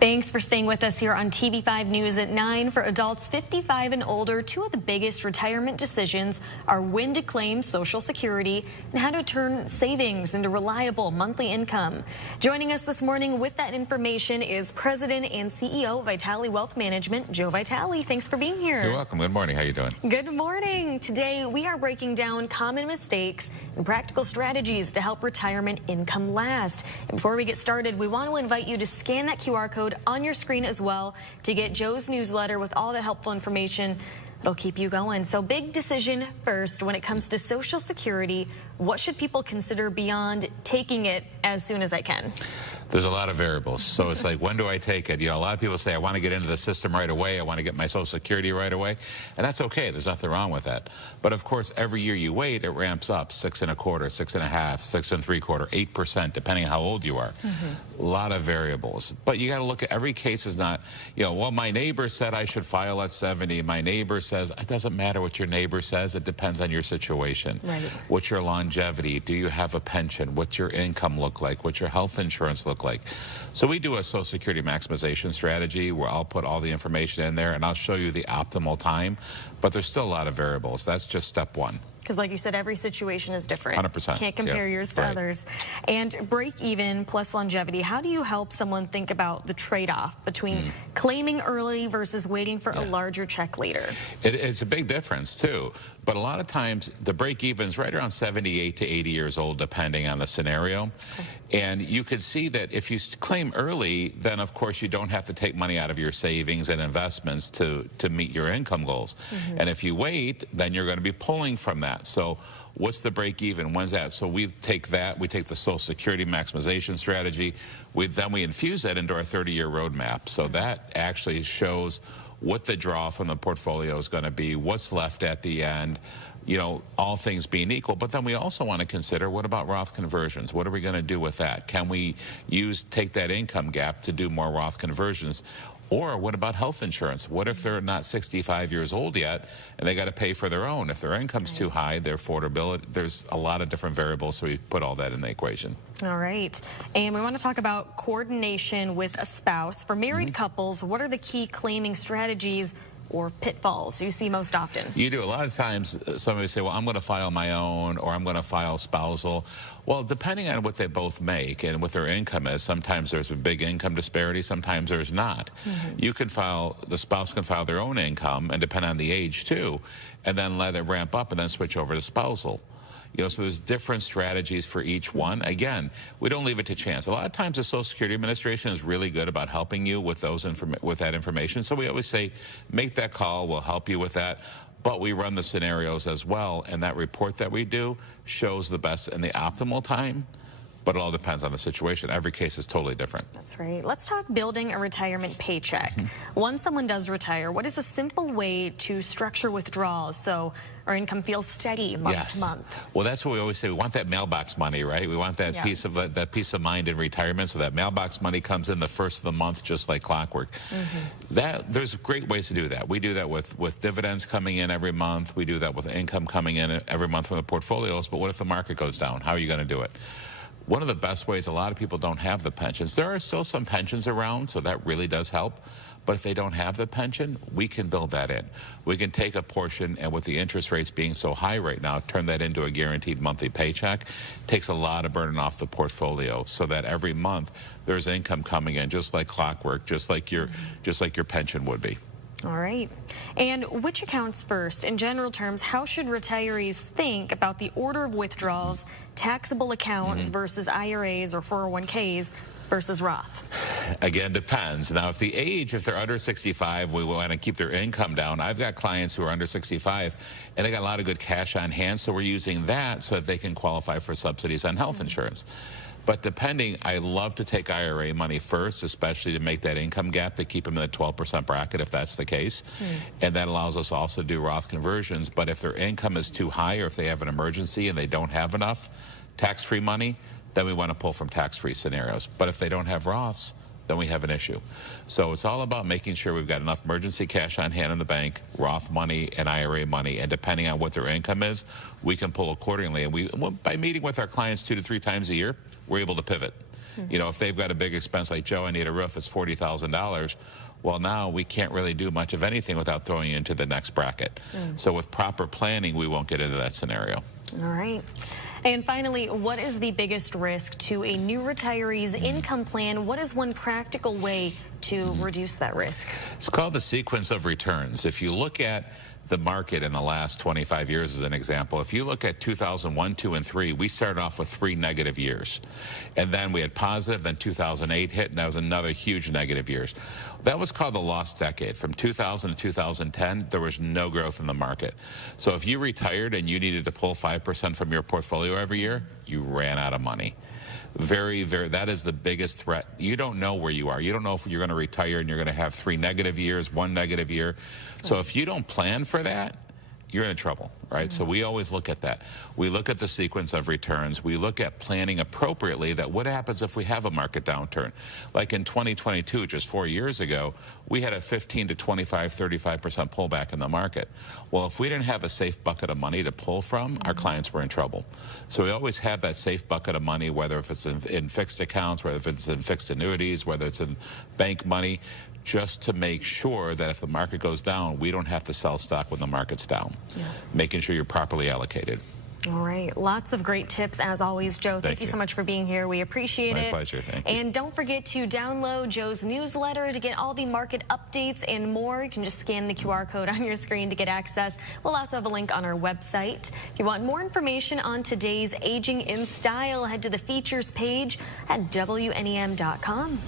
Thanks for staying with us here on TV5 News at 9. For adults 55 and older, two of the biggest retirement decisions are when to claim Social Security and how to turn savings into reliable monthly income. Joining us this morning with that information is President and CEO of Vitale Wealth Management, Joe Vitale. Thanks for being here. You're welcome. Good morning. How you doing? Good morning. Today we are breaking down common mistakes and practical strategies to help retirement income last. And before we get started, we want to invite you to scan that QR code on your screen as well to get Joe's newsletter with all the helpful information that'll keep you going. So big decision first when it comes to Social Security. What should people consider beyond taking it as soon as I can? There's a lot of variables. So it's like, when do I take it? You know, a lot of people say, I want to get into the system right away. I want to get my Social Security right away. And that's okay. There's nothing wrong with that. But of course, every year you wait, it ramps up 6 1/4, 6 1/2, 6 3/4, 8%, depending on how old you are. A lot of variables. But you got to look at every case is not, you know, well, my neighbor said I should file at 70. My neighbor says, it doesn't matter what your neighbor says. It depends on your situation. Right. What's your longevity? Do you have a pension? What's your income look like? What's your health insurance look like? So we do a Social Security maximization strategy where I'll put all the information in there and I'll show you the optimal time, but there's still a lot of variables. That's just step one. Because like you said, every situation is different. 100%. Can't compare yours to others. And break even plus longevity, how do you help someone think about the trade-off between claiming early versus waiting for a larger check later? It's a big difference too. But a lot of times the break even's right around 78 to 80 years old, depending on the scenario. Okay. And you could see that if you claim early, then of course you don't have to take money out of your savings and investments to meet your income goals. And if you wait, then you're going to be pulling from that. So what's the break even? When's that? So we take that, we take the Social Security maximization strategy, then we infuse that into our 30-year roadmap. So that actually shows what the draw from the portfolio is going to be, what's left at the end, you know, all things being equal. But then we also want to consider, what about Roth conversions? What are we going to do with that? Can we take that income gap to do more Roth conversions? Or what about health insurance? What if they're not 65 years old yet and they got to pay for their own? If their income's too high, their affordability, there's a lot of different variables, so we put all that in the equation. All right. And we want to talk about coordination with a spouse. For married couples, what are the key claiming strategies or pitfalls you see most often? You do. A lot of times somebody say, well, I'm going to file my own, or I'm going to file spousal. Well, depending on what they both make and what their income is, sometimes there's a big income disparity, sometimes there's not. You can file, the spouse can file their own income, and depend on the age too, and then let it ramp up and then switch over to spousal. You know, so there's different strategies for each one. Again, we don't leave it to chance. A lot of times the Social Security Administration is really good about helping you with that information. So we always say, make that call, we'll help you with that. But we run the scenarios as well, and that report that we do shows the best and the optimal time. But it all depends on the situation. Every case is totally different. That's right. Let's talk building a retirement paycheck. Once someone does retire, what is a simple way to structure withdrawals so our income feels steady month to month? Well, that's what we always say. We want that mailbox money, right? We want that piece of that peace of mind in retirement. So that mailbox money comes in the first of the month, just like clockwork. There's great ways to do that. We do that with dividends coming in every month. We do that with income coming in every month from the portfolios. But what if the market goes down? How are you going to do it? One of the best ways, a lot of people don't have the pensions. There are still some pensions around, so that really does help. But if they don't have the pension, we can build that in. We can take a portion, and with the interest rates being so high right now, turn that into a guaranteed monthly paycheck. Takes a lot of burden off the portfolio, so that every month there's income coming in, just like clockwork, just like your pension would be. All right. And which accounts first? In general terms, how should retirees think about the order of withdrawals, taxable accounts versus IRAs or 401ks versus Roth? Again, depends. Now, if they're under 65, we want to keep their income down. I've got clients who are under 65, and they got a lot of good cash on hand, so we're using that so that they can qualify for subsidies on health insurance. But depending, I love to take IRA money first, especially to make that income gap, to keep them in the 12% bracket if that's the case. And that allows us also to do Roth conversions. But if their income is too high, or if they have an emergency and they don't have enough tax-free money, then we want to pull from tax-free scenarios. But if they don't have Roths, then we have an issue. So it's all about making sure we've got enough emergency cash on hand in the bank, Roth money and IRA money, and depending on what their income is, we can pull accordingly. And by meeting with our clients 2 to 3 times a year, we're able to pivot. You know, if they've got a big expense like, Joe, I need a roof, it's $40,000. Well, now we can't really do much of anything without throwing you into the next bracket. So with proper planning, we won't get into that scenario. All right. And finally, what is the biggest risk to a new retiree's income plan? What is one practical way to reduce that risk? It's called the sequence of returns. If you look at the market in the last 25 years as an example, if you look at 2001, 2, and 3, we started off with 3 negative years. And then we had positive, then 2008 hit, and that was another huge negative years. That was called the lost decade. From 2000 to 2010, there was no growth in the market. So if you retired and you needed to pull 5% from your portfolio every year, you ran out of money. That is the biggest threat. You don't know where you are. You don't know if you're going to retire and you're going to have 3 negative years, 1 negative year. So if you don't plan for that, you're in trouble, right? So we always look at that. We look at the sequence of returns. We look at planning appropriately that what happens if we have a market downturn. Like in 2022, just 4 years ago, we had a 15 to 25, 35% pullback in the market. Well, if we didn't have a safe bucket of money to pull from, our clients were in trouble. So we always have that safe bucket of money, whether if it's in fixed accounts, whether if it's in fixed annuities, whether it's in bank money, just to make sure that if the market goes down, we don't have to sell stock when the market's down. Making sure you're properly allocated. All right. Lots of great tips, as always, Joe. Thank you so much for being here. We appreciate it. My pleasure. Thank you. And don't forget to download Joe's newsletter to get all the market updates and more. You can just scan the QR code on your screen to get access. We'll also have a link on our website. If you want more information on today's Aging in Style, head to the features page at WNEM.com.